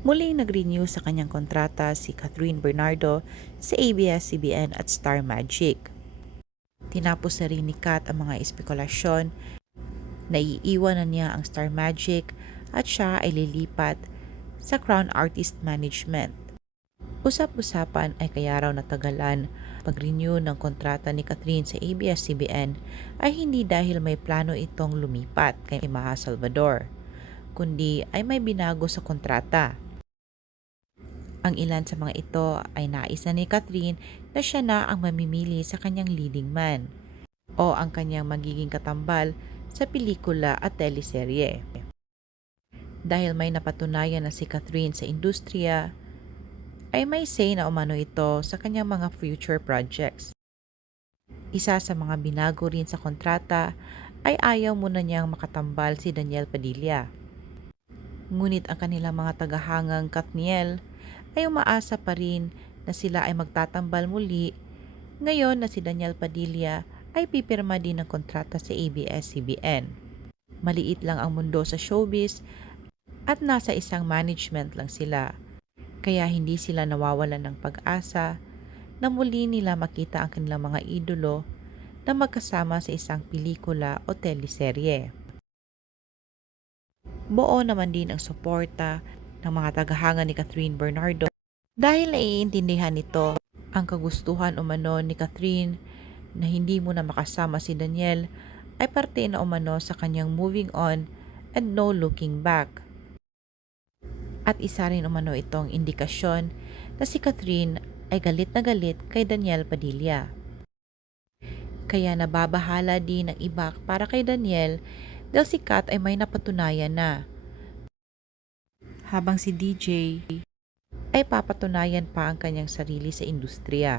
Muling nag-renew sa kanyang kontrata si Catherine Bernardo sa ABS-CBN at Star Magic. Tinapos na rin ni Kat ang mga espekulasyon na iiwan na niya ang Star Magic at siya ay lilipat sa Crown Artist Management. Usap-usapan ay kaya raw natagalan pag-renew ng kontrata ni Catherine sa ABS-CBN ay hindi dahil may plano itong lumipat kay Maha Salvador, kundi ay may binago sa kontrata. Ang ilan sa mga ito ay nais na ni Catherine na siya na ang mamimili sa kanyang leading man o ang kanyang magiging katambal sa pelikula at teleserye. Dahil may napatunayan na si Catherine sa industriya, ay may say na umano ito sa kanyang mga future projects. Isa sa mga binago rin sa kontrata ay ayaw muna niyang makatambal si Daniel Padilla. Ngunit ang kanilang mga tagahangang Katniel ay umaasa pa rin na sila ay magtatambal muli ngayon na si Daniel Padilla ay pipirma din ng kontrata sa ABS-CBN. Maliit lang ang mundo sa showbiz at nasa isang management lang sila. Kaya hindi sila nawawalan ng pag-asa na muli nila makita ang kanilang mga idolo na magkasama sa isang pelikula o teleserye. Buo naman din ang suporta ng mga tagahanga ni Catherine Bernardo dahil naiintindihan nito ang kagustuhan umano ni Catherine na hindi mo na makasama si Daniel ay parte na umano sa kanyang moving on and no looking back. At isa rin umano itong indikasyon na si Catherine ay galit na galit kay Daniel Padilla. Kaya nababahala din ng iba para kay Daniel dahil si Kat ay may napatunayan na. Habang si DJ ay papatunayan pa ang kanyang sarili sa industriya.